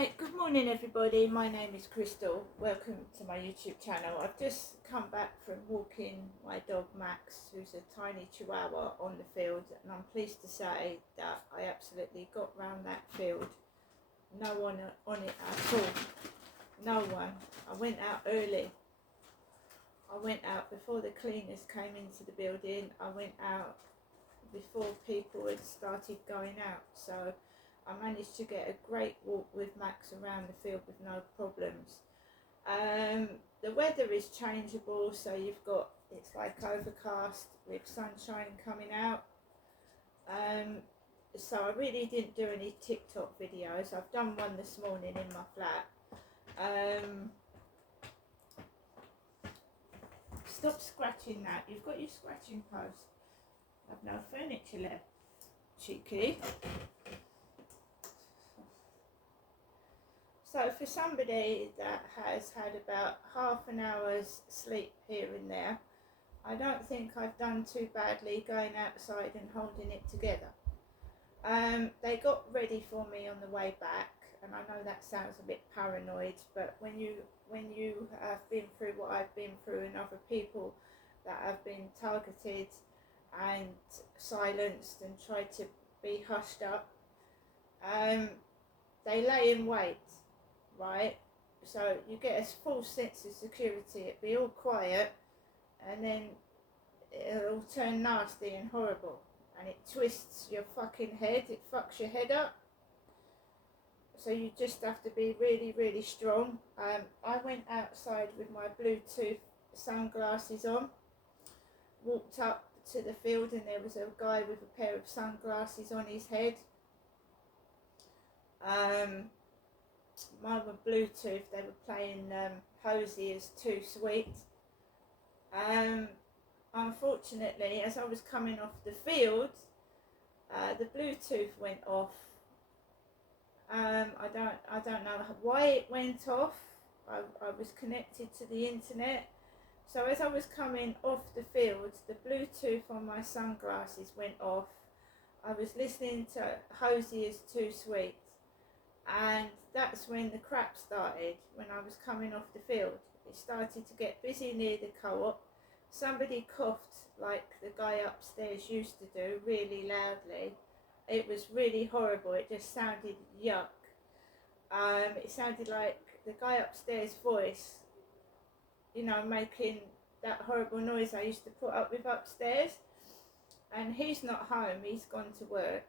Right, good morning everybody. My name is Crystal. Welcome to my YouTube channel. I've just come back from walking my dog Max, who's a tiny chihuahua, on the field, and I'm pleased to say that I absolutely got round that field. No one on it at all. No one. I went out early. I went out before the cleaners came into the building. I went out before people had started going out. So I managed to get a great walk with Max around the field with no problems. The weather is changeable, so it's like overcast with sunshine coming out. So I really didn't do any TikTok videos. I've done one this morning in my flat. Stop scratching that. You've got your scratching post. I've no furniture left. Cheeky. So for somebody that has had about half an hour's sleep here and there, I don't think I've done too badly going outside and holding it together. They got ready for me on the way back, and I know that sounds a bit paranoid, but when you have been through what I've been through and other people that have been targeted and silenced and tried to be hushed up, they lay in wait. Right, so you get a full sense of security. It'll be all quiet, and then it'll turn nasty and horrible, and it twists your fucking head. It fucks your head up. So you just have to be really, really strong. I went outside with my Bluetooth sunglasses on, walked up to the field, and there was a guy with a pair of sunglasses on his head. Mine were Bluetooth. They were playing Hosier's Too Sweet. Unfortunately, as I was coming off the field, the Bluetooth went off. I don't know why it went off. I was connected to the internet. So as I was coming off the field, the Bluetooth on my sunglasses went off. I was listening to Hosier's Too Sweet. And that's when the crap started, when I was coming off the field. It started to get busy near the co-op. Somebody coughed like the guy upstairs used to do, really loudly. It was really horrible. It just sounded yuck. It sounded like the guy upstairs' voice, you know, making that horrible noise I used to put up with upstairs. And he's not home, he's gone to work.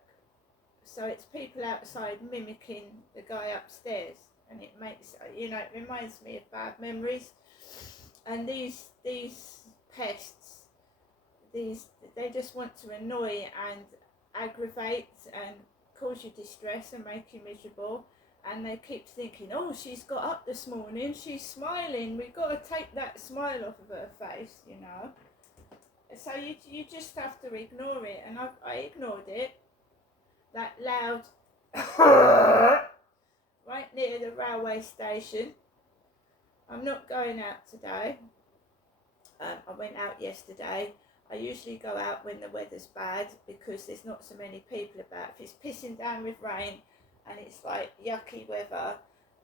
So it's people outside mimicking the guy upstairs, and it makes, you know, it reminds me of bad memories. And these pests, they just want to annoy and aggravate and cause you distress and make you miserable. And they keep thinking, oh, she's got up this morning, she's smiling, we've got to take that smile off of her face, you know. So you just have to ignore it, and I ignored it. That loud right near the railway station. I'm not going out today. I went out yesterday. I usually go out when the weather's bad because there's not so many people about. If it's pissing down with rain and it's like yucky weather,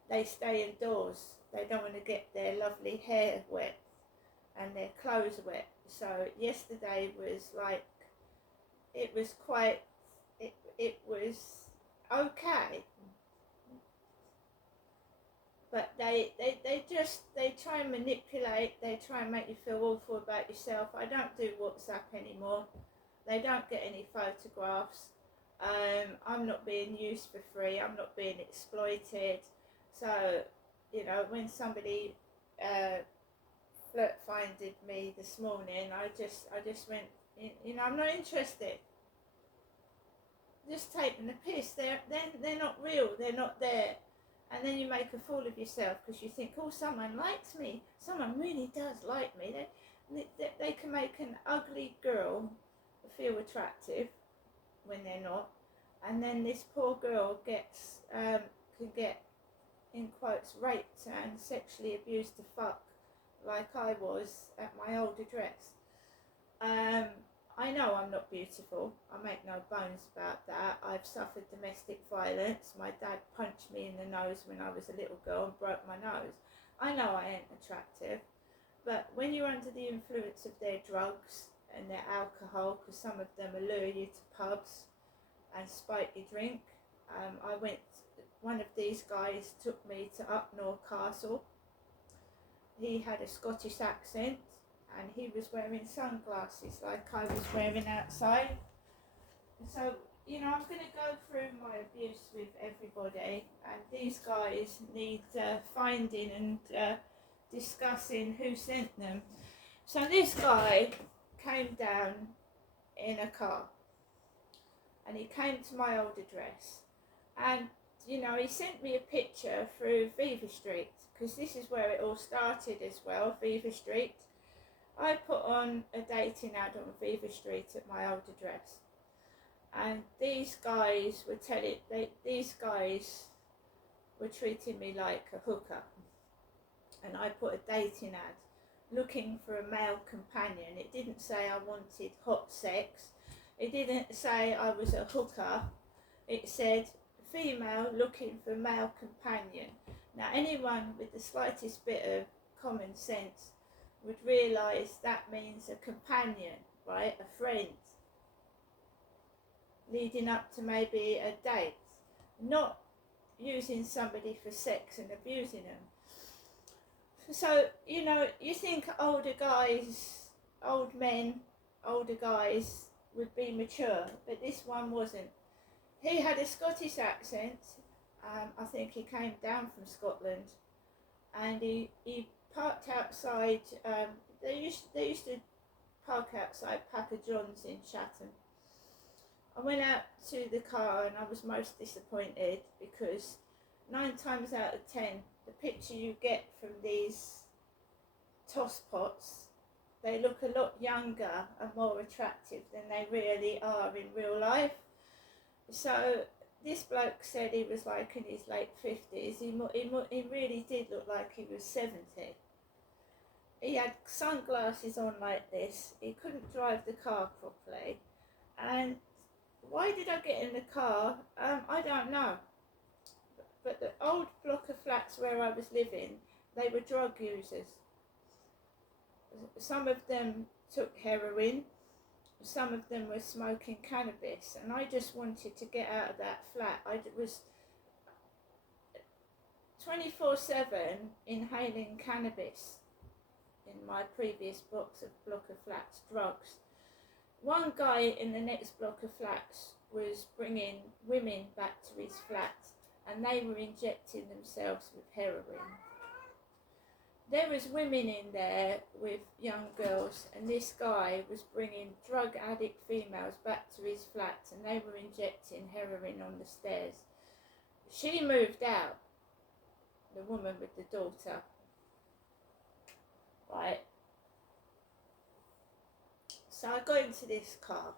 they stay indoors. They don't want to get their lovely hair wet and their clothes wet. So yesterday was like, it was quite, it was okay, but they try and manipulate. They try and make you feel awful about yourself. I don't do WhatsApp anymore. They don't get any photographs. I'm not being used for free. I'm not being exploited. So, you know, when somebody flirt-finded me this morning, I just went, you know, I'm not interested. Just taking the piss. They're not real. They're not there. And then you make a fool of yourself because you think, oh, someone likes me. Someone really does like me. They can make an ugly girl feel attractive when they're not. And then this poor girl gets can get, in quotes, raped and sexually abused to fuck like I was at my old address. I know I'm not beautiful. I make no bones about that. I've suffered domestic violence. My dad punched me in the nose when I was a little girl and broke my nose. I know I ain't attractive. But when you're under the influence of their drugs and their alcohol, because some of them allure you to pubs and spike your drink, one of these guys took me to Upnor Castle. He had a Scottish accent and he was wearing sunglasses like I was wearing outside. So, you know, I'm going to go through my abuse with everybody, and these guys need finding and discussing who sent them. So this guy came down in a car and he came to my old address, and you know, he sent me a picture through Fever Street, because this is where it all started as well, Fever Street. I put on a dating ad on Fever Street at my old address, and these guys were treating me like a hooker, and I put a dating ad looking for a male companion. It didn't say I wanted hot sex, it didn't say I was a hooker, it said female looking for male companion. Now anyone with the slightest bit of common sense would realise that means a companion, right, a friend, leading up to maybe a date, not using somebody for sex and abusing them. So, you know, you think older guys would be mature, but this one wasn't. He had a Scottish accent. I think he came down from Scotland, and he parked outside. They used to park outside Papa John's in Chatham. I went out to the car and I was most disappointed, because 9 times out of 10, the picture you get from these tosspots, they look a lot younger and more attractive than they really are in real life. So this bloke said he was like in his late 50s. He really did look like he was 70. He had sunglasses on like this. He couldn't drive the car properly. And why did I get in the car? I don't know. But the old block of flats where I was living, they were drug users. Some of them took heroin. Some of them were smoking cannabis, and I just wanted to get out of that flat. I was 24/7 inhaling cannabis in my previous block of flats, drugs. One guy in the next block of flats was bringing women back to his flat, and they were injecting themselves with heroin. There was women in there with young girls, and this guy was bringing drug addict females back to his flat, and they were injecting heroin on the stairs. She moved out, the woman with the daughter, right? So I got into this car,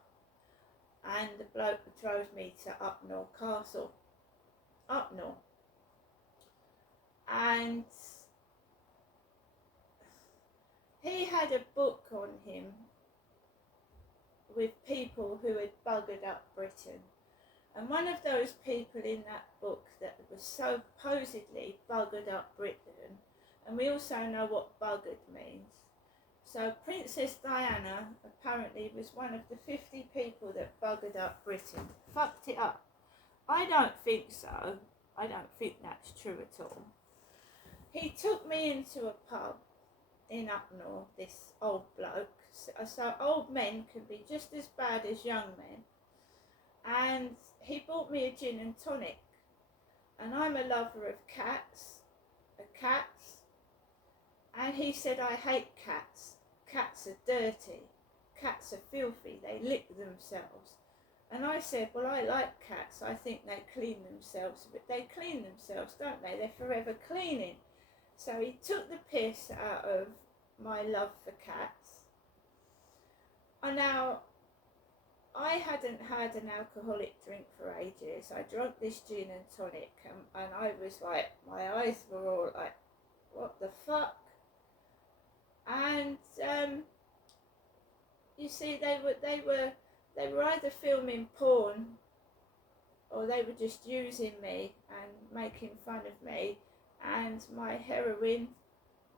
and the bloke drove me to Upnor Castle. Upnor. And he had a book on him with people who had buggered up Britain. And one of those people in that book that was supposedly buggered up Britain, and we also know what buggered means. So Princess Diana apparently was one of the 50 people that buggered up Britain, fucked it up. I don't think so. I don't think that's true at all. He took me into a pub in Upnor, this old bloke. So old men can be just as bad as young men. And he bought me a gin and tonic. And I'm a lover of cats. And he said, I hate cats. Cats are dirty. Cats are filthy. They lick themselves. And I said, well, I like cats. I think they clean themselves. But they clean themselves, don't they? They're forever cleaning. So he took the piss out of my love for cats. And now, I hadn't had an alcoholic drink for ages. I drank this gin and tonic, and I was like, my eyes were all like, what the fuck? And you see, they were either filming porn or they were just using me and making fun of me and my heroine,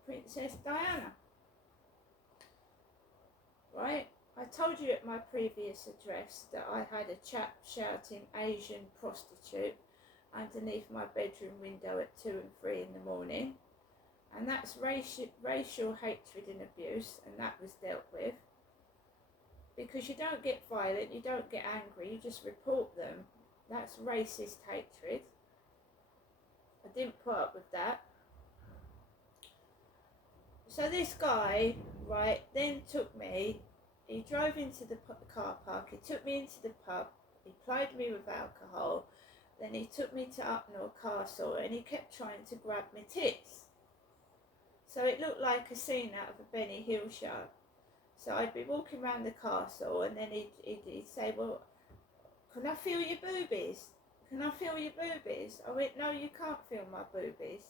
Princess Diana. Right? I told you at my previous address that I had a chap shouting Asian prostitute underneath my bedroom window at 2 and 3 in the morning, and that's racial hatred and abuse, and that was dealt with. Because you don't get violent, you don't get angry, you just report them. That's racist hatred. I didn't put up with that. So this guy, right, then took me, he drove into the car park, he took me into the pub, he plied me with alcohol, then he took me to Upnor Castle and he kept trying to grab my tits. So it looked like a scene out of a Benny Hill show. So I'd be walking around the castle and then he'd say, well, can I feel your boobies? Can I feel your boobies? I went, no, you can't feel my boobies.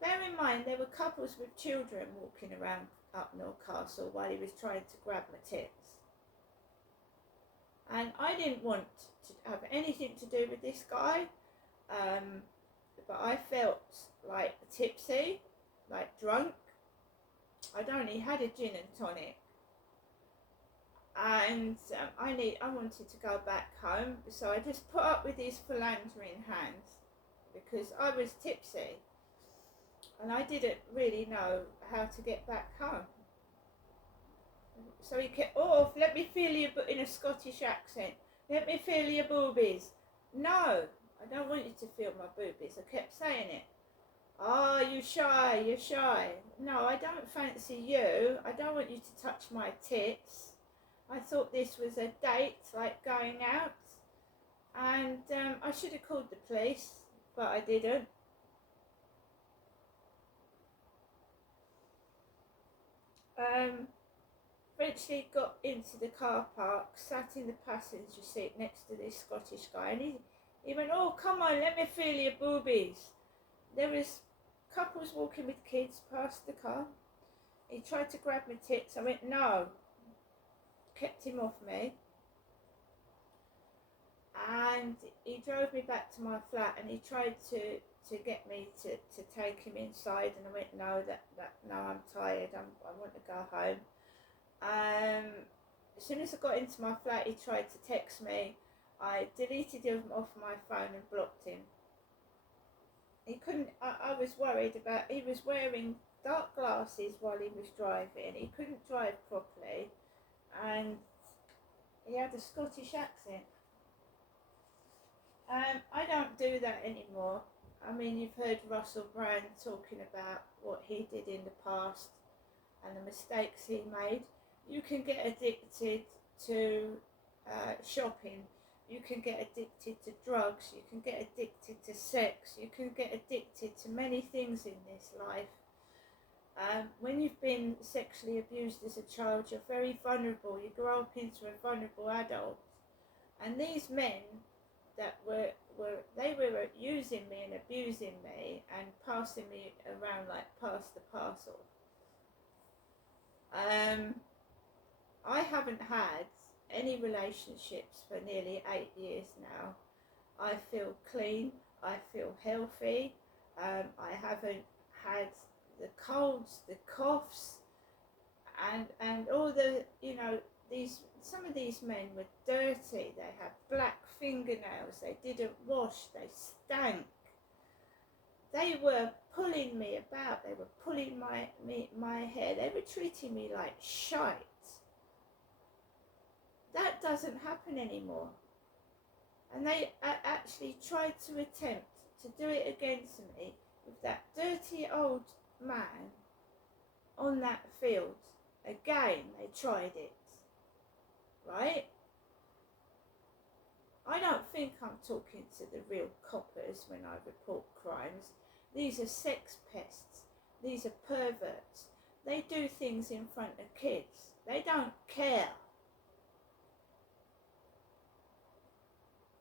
Bear in mind, there were couples with children walking around Upnor Castle while he was trying to grab my tits. And I didn't want to have anything to do with this guy, but I felt like tipsy, like drunk. I'd only had a gin and tonic. And I wanted to go back home, so I just put up with his philandering hands because I was tipsy and I didn't really know how to get back home. So he kept, oh, let me feel you, but in a Scottish accent. Let me feel your boobies. No, I don't want you to feel my boobies. I kept saying it. Oh, you're shy. No, I don't fancy you. I don't want you to touch my tits. I thought this was a date, like going out. And I should have called the police, but I didn't. Eventually got into the car park, sat in the passenger seat next to this Scottish guy, and he went, oh, come on, let me feel your boobies. There was couples walking with kids past the car. He tried to grab my tits. I went, no. Kept him off me. And he drove me back to my flat and he tried to get me to take him inside, and I went, no, no, I'm tired, I want to go home. As soon as I got into my flat, he tried to text me. I deleted him off my phone and blocked him. He couldn't, I was worried about, he was wearing dark glasses while he was driving. He couldn't drive properly and he had a Scottish accent. I don't do that anymore. I mean, you've heard Russell Brand talking about what he did in the past and the mistakes he made. You can get addicted to shopping. You can get addicted to drugs. You can get addicted to sex. You can get addicted to many things in this life. When you've been sexually abused as a child, you're very vulnerable. You grow up into a vulnerable adult. And these men that were using me and abusing me and passing me around like pass the parcel. I haven't had any relationships for nearly 8 years now. I feel clean, I feel healthy, I haven't had the colds, the coughs, and all the, some of these men were dirty, they had black fingernails, they didn't wash, they stank. They were pulling me about, they were pulling my hair, they were treating me like shite. That doesn't happen anymore. And they actually tried to attempt to do it against me with that dirty old man on that field. Again, they tried it. Right? I don't think I'm talking to the real coppers when I report crimes. These are sex pests. These are perverts. They do things in front of kids. They don't care.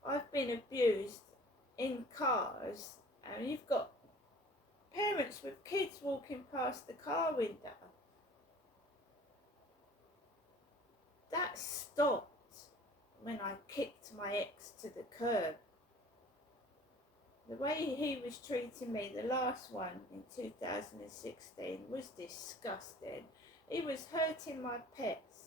I've been abused in cars, and you've got parents with kids walking past the car window. That stopped when I kicked my ex to the curb. The way he was treating me, the last one in 2016, was disgusting. He was hurting my pets.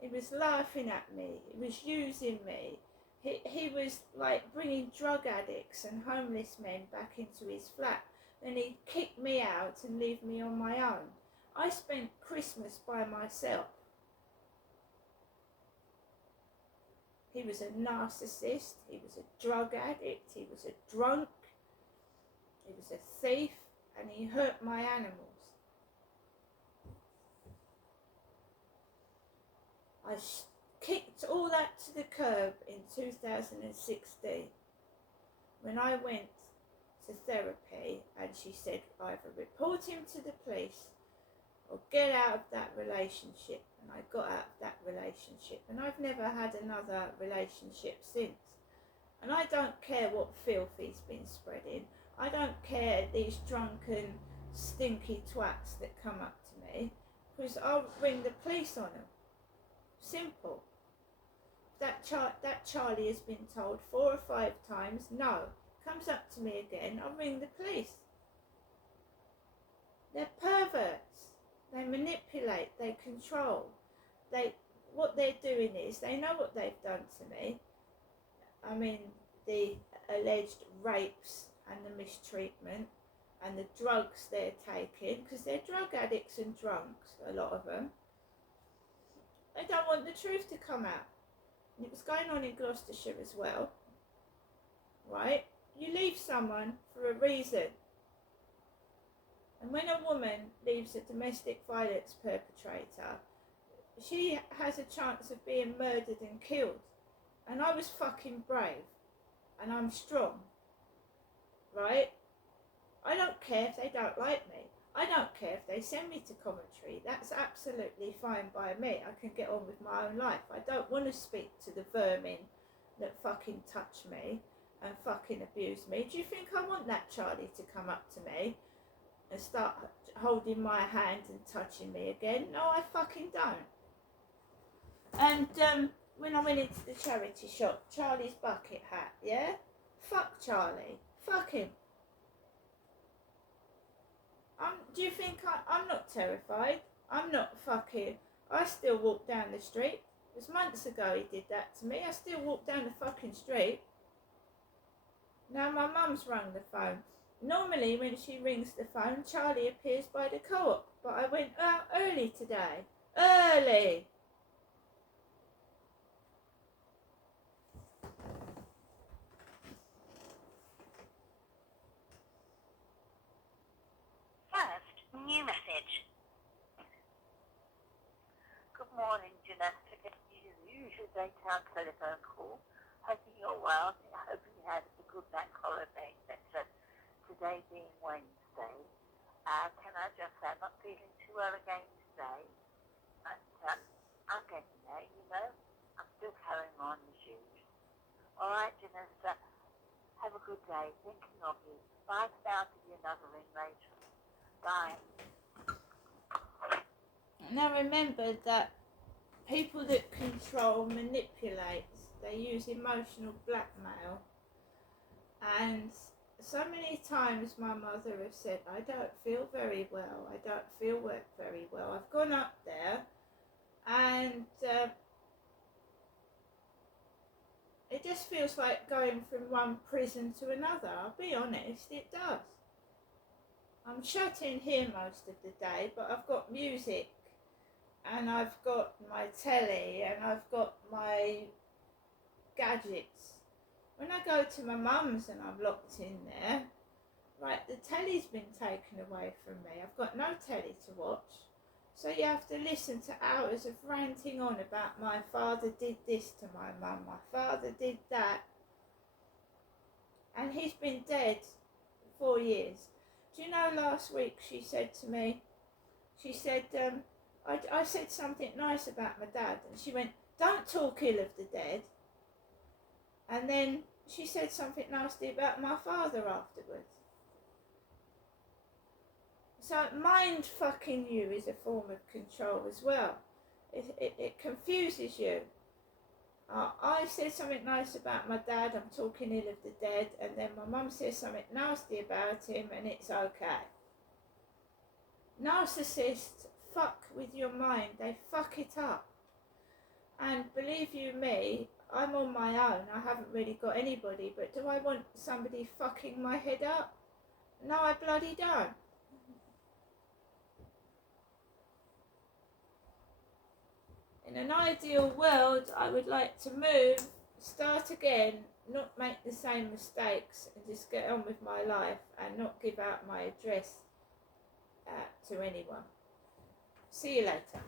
He was laughing at me. He was using me. He was like bringing drug addicts and homeless men back into his flat. Then he'd kick me out and leave me on my own. I spent Christmas by myself. He was a narcissist, he was a drug addict, he was a drunk, he was a thief, and he hurt my animals. I kicked all that to the curb in 2016 when I went to therapy, and she said either report him to the police or get out of that relationship. And I got out of that relationship, and I've never had another relationship since. And I don't care what filth he's been spreading. I don't care these drunken, stinky twats that come up to me, because I'll ring the police on them. Simple. That Charlie has been told 4 or 5 times, no. Comes up to me again, I'll ring the police. They're perverts. They manipulate, they control. What they're doing is, they know what they've done to me. I mean, the alleged rapes and the mistreatment and the drugs they're taking, because they're drug addicts and drunks, a lot of them. They don't want the truth to come out. And it was going on in Gloucestershire as well, right? You leave someone for a reason. And when a woman leaves a domestic violence perpetrator, she has a chance of being murdered and killed. And I was fucking brave. And I'm strong. Right? I don't care if they don't like me. I don't care if they send me to Coventry. That's absolutely fine by me. I can get on with my own life. I don't want to speak to the vermin that fucking touch me and fucking abuse me. Do you think I want that Charlie to come up to me and start holding my hand and touching me again? No, I fucking don't. And when I went into the charity shop, Charlie's bucket hat, yeah? Fuck Charlie. Fuck him. Do you think I'm not terrified? I'm not fucking... I still walk down the street. It was months ago he did that to me. I still walk down the fucking street. Now my mum's rung the phone. Normally when she rings the phone, Charlie appears by the co-op. But I went out early today. Early! New message. Good morning, Jeanette. Again, the usual daytime telephone call. Hoping you're well. Hoping you had a good bank holiday, etc. Today being Wednesday. Can I just say I'm not feeling too well again today. But I'm getting there, you know. I'm still carrying on as usual. Alright, Jeanette. Have a good day. Thinking of you. Bye for now. Give you another ring later. Bye. Now remember that people that control, manipulate, they use emotional blackmail. And so many times my mother has said, I don't feel very well, I don't feel very well. I've gone up there and it just feels like going from one prison to another. I'll be honest, it does. I'm shut in here most of the day, but I've got music and I've got my telly and I've got my gadgets. When I go to my mum's and I'm locked in there, right, the telly's been taken away from me. I've got no telly to watch. So you have to listen to hours of ranting on about my father did this to my mum, my father did that. And he's been dead 4 years. Do you know, last week she said to me, she said, I said something nice about my dad, and she went, don't talk ill of the dead. And then she said something nasty about my father afterwards. So mind fucking you is a form of control as well. It confuses you. I said something nice about my dad, I'm talking ill of the dead, and then my mum says something nasty about him and it's okay. Narcissists fuck with your mind, they fuck it up. And believe you me, I'm on my own, I haven't really got anybody, but do I want somebody fucking my head up? No, I bloody don't. In an ideal world, I would like to move, start again, not make the same mistakes, and just get on with my life and not give out my address to anyone. See you later.